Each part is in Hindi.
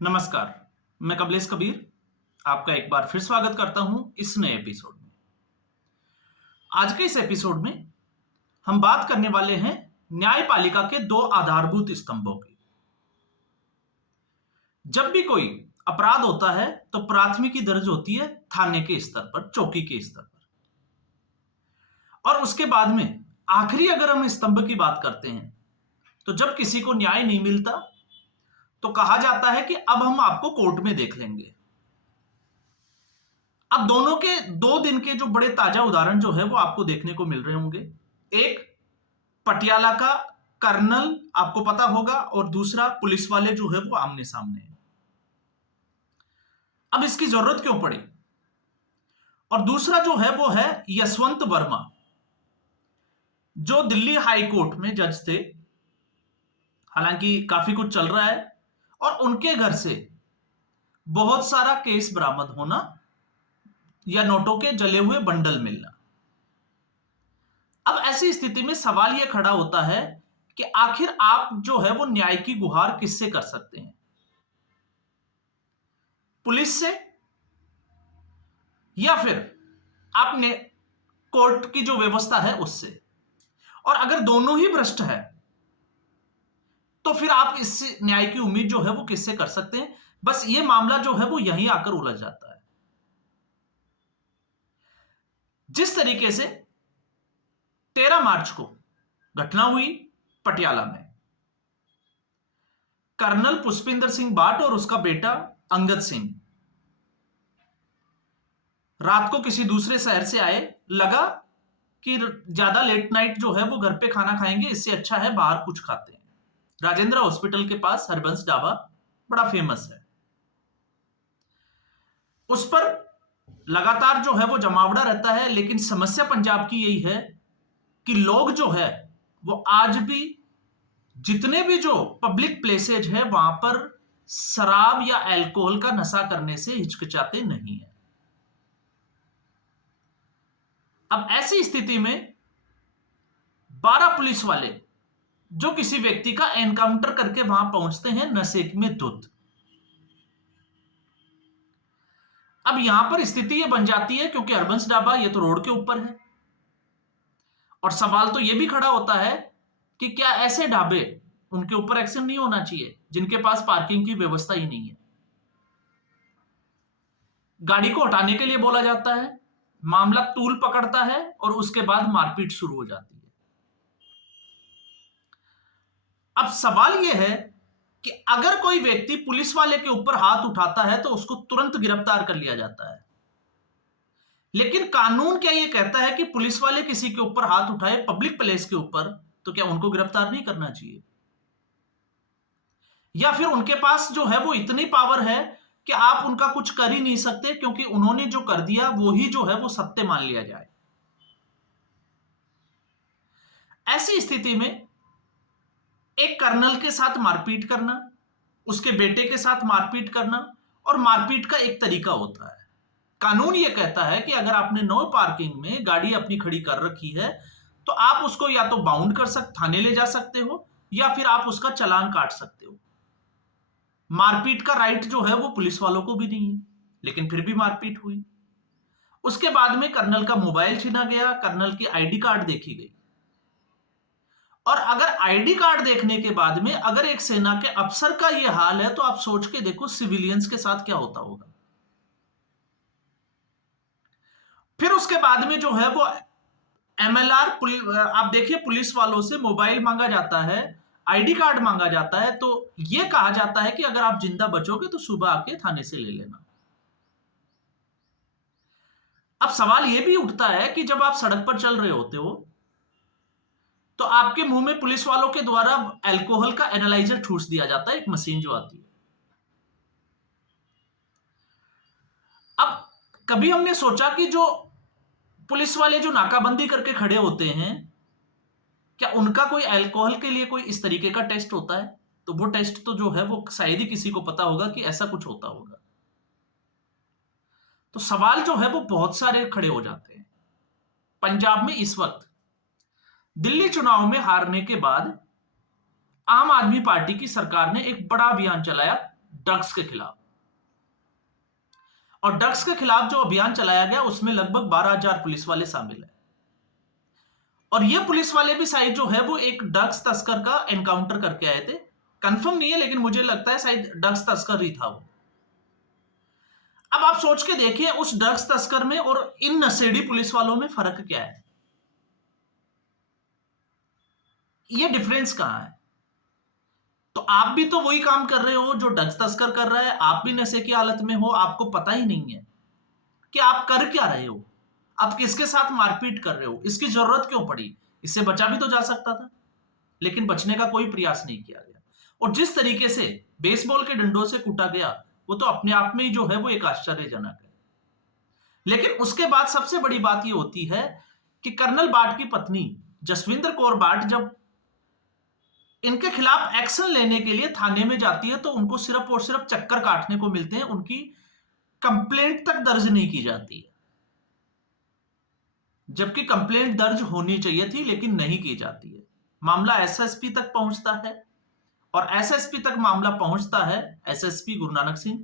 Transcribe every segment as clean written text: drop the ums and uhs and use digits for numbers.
नमस्कार। मैं कमलेश कबीर आपका एक बार फिर स्वागत करता हूं इस नए एपिसोड में। आज के इस एपिसोड में हम बात करने वाले हैं न्यायपालिका के दो आधारभूत स्तंभों की। जब भी कोई अपराध होता है तो प्राथमिकी दर्ज होती है थाने के स्तर पर, चौकी के स्तर पर, और उसके बाद में आखिरी अगर हम स्तंभ की बात करते हैं तो जब किसी को न्याय नहीं मिलता तो कहा जाता है कि अब हम आपको कोर्ट में देख लेंगे। अब दोनों के 2 दिन के जो बड़े ताजा उदाहरण जो है वो आपको देखने को मिल रहे होंगे। एक पटियाला का कर्नल, आपको पता होगा, और दूसरा पुलिस वाले जो है वो आमने सामने हैं। अब इसकी जरूरत क्यों पड़ी? और दूसरा जो है वो है यशवंत वर्मा, जो दिल्ली हाई कोर्ट में जज थे। हालांकि काफी कुछ चल रहा है और उनके घर से बहुत सारा केस बरामद होना या नोटों के जले हुए बंडल मिलना। अब ऐसी स्थिति में सवाल यह खड़ा होता है कि आखिर आप जो है वो न्याय की गुहार किससे कर सकते हैं? पुलिस से, या फिर आपने कोर्ट की जो व्यवस्था है उससे? और अगर दोनों ही भ्रष्ट है तो फिर आप इस न्याय की उम्मीद जो है वो किससे कर सकते हैं? बस ये मामला जो है वो यहीं आकर उलझ जाता है। जिस तरीके से 13 मार्च को घटना हुई पटियाला में, कर्नल पुष्पिंदर सिंह बाट और उसका बेटा अंगद सिंह रात को किसी दूसरे शहर से आए। लगा कि ज्यादा लेट नाइट जो है वो घर पे खाना खाएंगे, इससे अच्छा है बाहर कुछ खाते हैं। राजेंद्र हॉस्पिटल के पास हरबंस ढाबा बड़ा फेमस है। उस पर लगातार जो है वो जमावड़ा रहता है। लेकिन समस्या पंजाब की यही है कि लोग जो है वो आज भी जितने भी जो पब्लिक प्लेसेज है वहां पर शराब या अल्कोहल का नशा करने से हिचकिचाते नहीं है। अब ऐसी स्थिति में 12 पुलिस वाले जो किसी व्यक्ति का एनकाउंटर करके वहां पहुंचते हैं नशे में धुत। अब यहां पर स्थिति यह बन जाती है, क्योंकि हरबंस ढाबा ये तो रोड के ऊपर है, और सवाल तो यह भी खड़ा होता है कि क्या ऐसे ढाबे, उनके ऊपर एक्शन नहीं होना चाहिए जिनके पास पार्किंग की व्यवस्था ही नहीं है? गाड़ी को हटाने के लिए बोला जाता है, मामला तूल पकड़ता है और उसके बाद मारपीट शुरू हो जाती है। अब सवाल यह है कि अगर कोई व्यक्ति पुलिस वाले के ऊपर हाथ उठाता है तो उसको तुरंत गिरफ्तार कर लिया जाता है। लेकिन कानून क्या यह कहता है कि पुलिस वाले किसी के ऊपर हाथ उठाए पब्लिक प्लेस के ऊपर तो क्या उनको गिरफ्तार नहीं करना चाहिए? या फिर उनके पास जो है वो इतनी पावर है कि आप उनका कुछ कर ही नहीं सकते, क्योंकि उन्होंने जो कर दिया वो ही जो है वो सत्य मान लिया जाए? ऐसी स्थिति में एक कर्नल के साथ मारपीट करना, उसके बेटे के साथ मारपीट करना, और मारपीट का एक तरीका होता है। कानून यह कहता है कि अगर आपने नो पार्किंग में गाड़ी अपनी खड़ी कर रखी है तो आप उसको या तो बाउंड कर सकते, थाने ले जा सकते हो, या फिर आप उसका चालान काट सकते हो। मारपीट का राइट जो है वो पुलिस वालों को भी नहीं है, लेकिन फिर भी मारपीट हुई। उसके बाद में कर्नल का मोबाइल छीना गया, कर्नल की आईडी कार्ड देखी गई। और अगर आईडी कार्ड देखने के बाद में अगर एक सेना के अफसर का यह हाल है तो आप सोच के देखो सिविलियंस के साथ क्या होता होगा। फिर उसके बाद में जो है वो एमएलआर, आप देखिए, पुलिस वालों से मोबाइल मांगा जाता है, आईडी कार्ड मांगा जाता है, तो यह कहा जाता है कि अगर आप जिंदा बचोगे तो सुबह आके थाने से ले लेना। अब सवाल यह भी उठता है कि जब आप सड़क पर चल रहे होते हो तो आपके मुंह में पुलिस वालों के द्वारा अल्कोहल का एनालाइजर ठूस दिया जाता है, एक मशीन जो आती है। अब कभी हमने सोचा कि जो पुलिस वाले जो नाकाबंदी करके खड़े होते हैं, क्या उनका कोई अल्कोहल के लिए कोई इस तरीके का टेस्ट होता है? तो वो टेस्ट तो जो है वो शायद ही किसी को पता होगा कि ऐसा कुछ होता होगा। तो सवाल जो है वो बहुत सारे खड़े हो जाते हैं। पंजाब में इस वक्त दिल्ली चुनाव में हारने के बाद आम आदमी पार्टी की सरकार ने एक बड़ा अभियान चलाया, ड्रग्स के खिलाफ। और ड्रग्स के खिलाफ जो अभियान चलाया गया उसमें लगभग 12,000 पुलिस वाले शामिल हैं। और ये पुलिस वाले भी शायद जो है वो एक ड्रग्स तस्कर का एनकाउंटर करके आए थे। कंफर्म नहीं है, लेकिन मुझे लगता है शायद ड्रग्स तस्कर ही था वो। अब आप सोच के देखिए उस ड्रग्स तस्कर में और इन नशेड़ी पुलिस वालों में फर्क क्या है? ये डिफरेंस कहां है? तो आप भी तो वही काम कर रहे हो जो ड्रग्स तस्कर कर रहा है, आप भी नशे की हालत में हो, आपको पता ही नहीं है कि आप कर क्या रहे हो, आप किसके साथ मारपीट कर रहे हो, इसकी जरूरत क्यों पड़ी? इससे बचा भी तो जा सकता था, लेकिन बचने का कोई प्रयास नहीं किया गया। और जिस तरीके से बेसबॉल के डंडों से कूटा गया वो तो अपने आप में ही जो है वो एक आश्चर्यजनक है। लेकिन उसके बाद सबसे बड़ी बात ये होती है कि कर्नल बाट की पत्नी जसविंदर कौर बाट जब इनके खिलाफ एक्शन लेने के लिए थाने में जाती है तो उनको सिर्फ और सिर्फ चक्कर काटने को मिलते हैं, उनकी कंप्लेंट तक दर्ज नहीं की जाती है, जबकि कंप्लेंट दर्ज होनी चाहिए थी लेकिन नहीं की जाती है। मामला एसएसपी तक पहुंचता है और एसएसपी तक मामला पहुंचता है, एसएसपी गुरु नानक सिंह,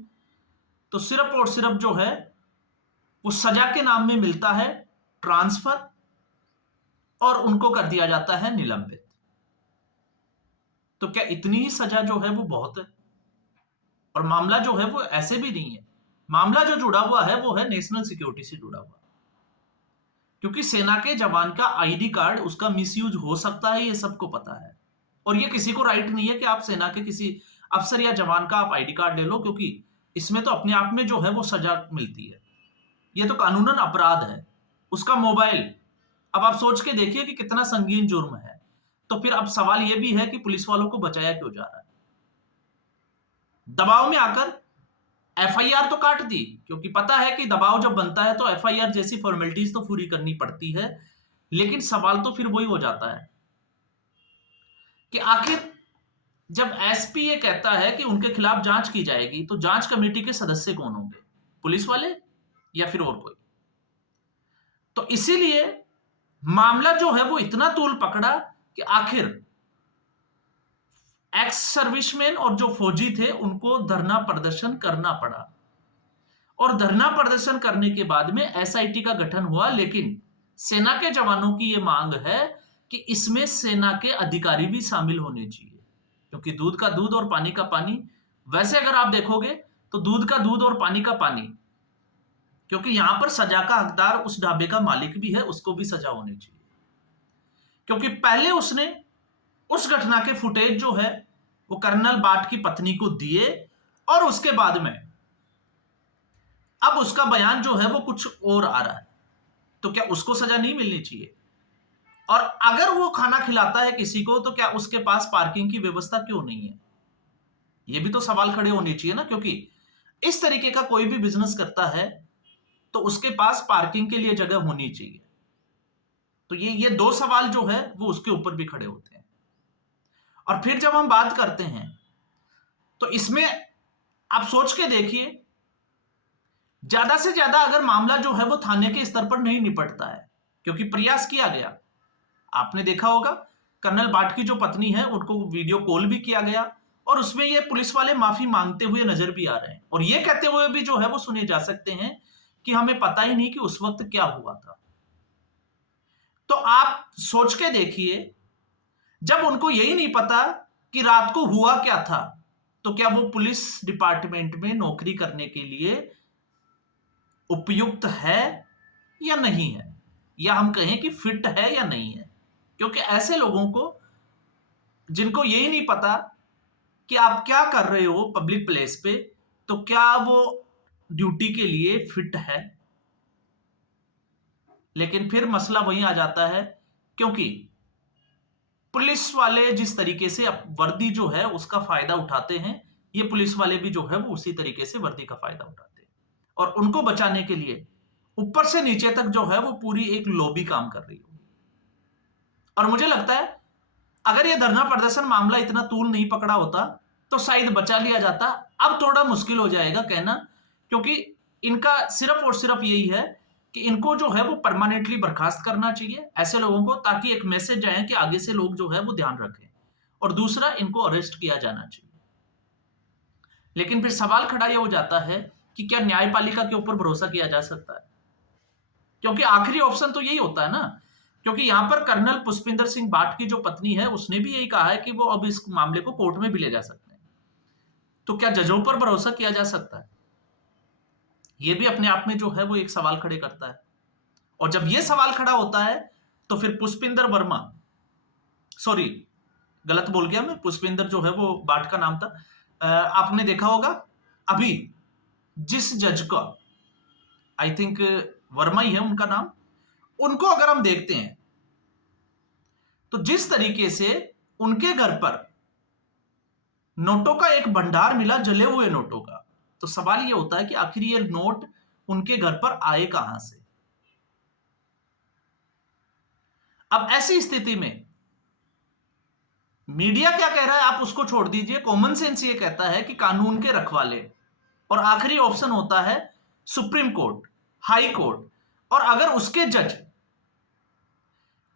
तो सिर्फ और सिर्फ जो है वो सजा के नाम में मिलता है ट्रांसफर और उनको कर दिया जाता है निलंबित। तो क्या इतनी ही सजा जो है वो बहुत है? और मामला जो है वो ऐसे भी नहीं है, मामला जो जुड़ा हुआ है वो है नेशनल सिक्योरिटी से जुड़ा हुआ, क्योंकि सेना के जवान का आईडी कार्ड उसका मिसयूज हो सकता है, ये सबको पता है। और ये किसी को राइट नहीं है कि आप सेना के किसी अफसर या जवान का आप आईडी कार्ड ले लो, क्योंकि इसमें तो अपने आप में जो है वो सजा मिलती है, ये तो कानूनन अपराध है। उसका मोबाइल, अब आप सोच के देखिए कि कितना संगीन जुर्म है। तो फिर अब सवाल यह भी है कि पुलिस वालों को बचाया क्यों जा रहा है? दबाव में आकर एफआईआर तो काट दी, क्योंकि पता है कि दबाव जब बनता है तो एफआईआर जैसी फॉर्मेलिटीज तो पूरी करनी पड़ती है। लेकिन सवाल तो फिर वही हो जाता है कि आखिर जब एसपी ये कहता है कि उनके खिलाफ जांच की जाएगी तो जांच कमेटी के सदस्य कौन होंगे? पुलिस वाले या फिर और कोई? तो इसीलिए मामला जो है वो इतना तूल पकड़ा कि आखिर एक्स सर्विसमैन और जो फौजी थे उनको धरना प्रदर्शन करना पड़ा। और धरना प्रदर्शन करने के बाद में एसआईटी का गठन हुआ, लेकिन सेना के जवानों की यह मांग है कि इसमें सेना के अधिकारी भी शामिल होने चाहिए, क्योंकि दूध का दूध और पानी का पानी। वैसे अगर आप देखोगे तो दूध का दूध और पानी का पानी, क्योंकि यहां पर सजा का हकदार उस ढाबे का मालिक भी है, उसको भी सजा होनी चाहिए, क्योंकि पहले उसने उस घटना के फुटेज जो है वो कर्नल बाट की पत्नी को दिए और उसके बाद में अब उसका बयान जो है वो कुछ और आ रहा है। तो क्या उसको सजा नहीं मिलनी चाहिए? और अगर वो खाना खिलाता है किसी को तो क्या उसके पास पार्किंग की व्यवस्था क्यों नहीं है? ये भी तो सवाल खड़े होने चाहिए ना, क्योंकि इस तरीके का कोई भी बिजनेस करता है तो उसके पास पार्किंग के लिए जगह होनी चाहिए। तो ये दो सवाल जो है वो उसके ऊपर भी खड़े होते हैं। और फिर जब हम बात करते हैं तो इसमें आप सोच के देखिए, ज्यादा से ज्यादा अगर मामला जो है वो थाने के स्तर पर नहीं निपटता है, क्योंकि प्रयास किया गया, आपने देखा होगा कर्नल बाट की जो पत्नी है उनको वीडियो कॉल भी किया गया और उसमें ये पुलिस वाले माफी मांगते हुए नजर भी आ रहे हैं और ये कहते हुए भी जो है वो सुने जा सकते हैं कि हमें पता ही नहीं कि उस वक्त क्या हुआ था। तो आप सोच के देखिए, जब उनको यही नहीं पता कि रात को हुआ क्या था, तो क्या वो पुलिस डिपार्टमेंट में नौकरी करने के लिए उपयुक्त है या नहीं है, या हम कहें कि फिट है या नहीं है? क्योंकि ऐसे लोगों को जिनको यही नहीं पता कि आप क्या कर रहे हो पब्लिक प्लेस पे, तो क्या वो ड्यूटी के लिए फिट है? लेकिन फिर मसला वहीं आ जाता है, क्योंकि पुलिस वाले जिस तरीके से वर्दी जो है उसका फायदा उठाते हैं, ये पुलिस वाले भी जो है वो उसी तरीके से वर्दी का फायदा उठाते हैं और उनको बचाने के लिए ऊपर से नीचे तक जो है वो पूरी एक लॉबी काम कर रही होगी। और मुझे लगता है अगर ये धरना प्रदर्शन मामला इतना तूल नहीं पकड़ा होता तो शायद बचा लिया जाता। अब थोड़ा मुश्किल हो जाएगा कहना, क्योंकि इनका सिर्फ और सिर्फ यही है कि इनको जो है वो परमानेंटली बर्खास्त करना चाहिए ऐसे लोगों को, ताकि एक मैसेज जाए कि आगे से लोग जो है वो ध्यान रखें, और दूसरा इनको अरेस्ट किया जाना चाहिए। लेकिन फिर सवाल खड़ा यह हो जाता है कि क्या न्यायपालिका के ऊपर भरोसा किया जा सकता है? क्योंकि आखिरी ऑप्शन तो यही होता है ना, क्योंकि यहां पर कर्नल पुष्पिंदर सिंह बाट की जो पत्नी है उसने भी यही कहा है कि वो अब इस मामले को कोर्ट में भी ले जा सकते हैं। तो क्या जजों पर भरोसा किया जा सकता है? ये भी अपने आप में जो है वो एक सवाल खड़े करता है। और जब ये सवाल खड़ा होता है तो फिर पुष्पिंदर वर्मा, सॉरी गलत बोल गया मैं, पुष्पिंदर जो है वो बाट का नाम था। आपने देखा होगा अभी जिस जज का, आई थिंक वर्मा ही है उनका नाम, उनको अगर हम देखते हैं तो जिस तरीके से उनके घर पर नोटों का एक भंडार मिला, जले हुए नोटों का, तो सवाल यह होता है कि आखिर ये नोट उनके घर पर आए कहां से? अब ऐसी स्थिति में मीडिया क्या कह रहा है आप उसको छोड़ दीजिए, कॉमन सेंस ये कहता है कि कानून के रखवाले, और आखिरी ऑप्शन होता है सुप्रीम कोर्ट, हाई कोर्ट, और अगर उसके जज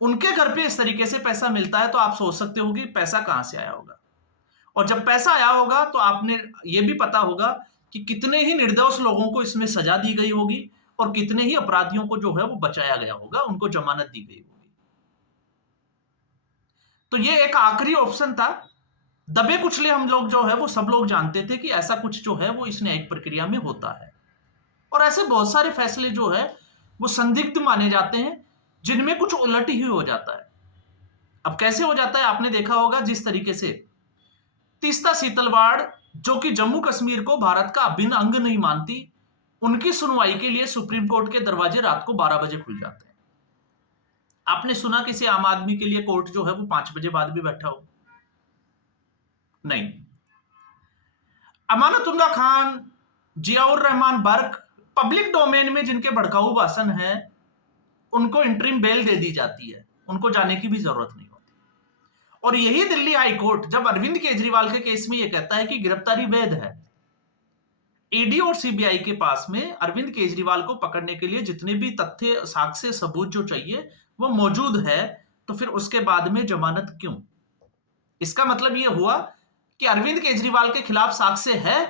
उनके घर पे इस तरीके से पैसा मिलता है तो आप सोच सकते हो कि पैसा कहां से आया होगा। और जब पैसा आया होगा तो आपने ये भी पता होगा कि कितने ही निर्दोष लोगों को इसमें सजा दी गई होगी और कितने ही अपराधियों को जो है वो बचाया गया होगा, उनको जमानत दी गई होगी। तो ये एक आखिरी ऑप्शन था। दबे कुचले हम लोग जो है वो सब लोग जानते थे कि ऐसा कुछ जो है वो इस न्यायिक प्रक्रिया में होता है, और ऐसे बहुत सारे फैसले जो है वो संदिग्ध माने जाते हैं जिनमें कुछ उलट ही हो जाता है। अब कैसे हो जाता है आपने देखा होगा, जिस तरीके से तीस्ता सीतलवाड़ जो कि जम्मू कश्मीर को भारत का अभिन्न अंग नहीं मानती, उनकी सुनवाई के लिए सुप्रीम कोर्ट के दरवाजे रात को 12 बजे खुल जाते हैं। आपने सुना किसी आम आदमी के लिए कोर्ट जो है वो 5 बजे बाद भी बैठा हो? नहीं। अमानतुल्लाह खान, जियाउर रहमान बर्क, पब्लिक डोमेन में जिनके भड़काऊ भाषण है उनको इंटरिम बेल दे दी जाती है, उनको जाने की भी जरूरत नहीं होती। और यही दिल्ली हाई कोर्ट जब अरविंद केजरीवाल के केस में यह कहता है कि गिरफ्तारी वैध है, ईडी और सीबीआई के पास में अरविंद केजरीवाल को पकड़ने के लिए जितने भी तथ्य, साक्ष्य, सबूत जो चाहिए वो मौजूद है, तो फिर उसके बाद में जमानत क्यों? इसका मतलब यह हुआ कि अरविंद केजरीवाल के खिलाफ साक्ष्य है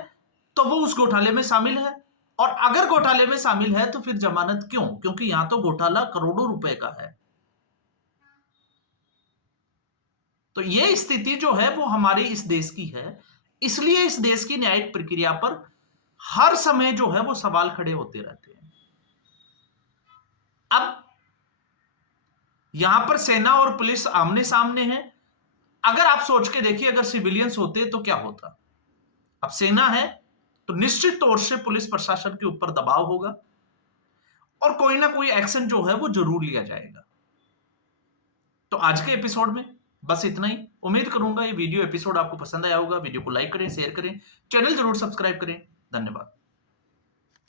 तो वो उस घोटाले में शामिल है, और अगर घोटाले में शामिल है तो फिर जमानत क्यों? क्योंकि यहां तो घोटाला करोड़ों रुपए का है। तो यह स्थिति जो है वो हमारे इस देश की है, इसलिए इस देश की न्यायिक प्रक्रिया पर हर समय जो है वो सवाल खड़े होते रहते हैं। अब यहां पर सेना और पुलिस आमने सामने है। अगर आप सोच के देखिए, अगर सिविलियंस होते तो क्या होता? अब सेना है तो निश्चित तौर से पुलिस प्रशासन के ऊपर दबाव होगा और कोई ना कोई एक्शन जो है वो जरूर लिया जाएगा। तो आज के एपिसोड में बस इतना ही। उम्मीद करूंगा ये वीडियो एपिसोड आपको पसंद आया होगा। वीडियो को लाइक करें, शेयर करें, चैनल जरूर सब्सक्राइब करें। धन्यवाद।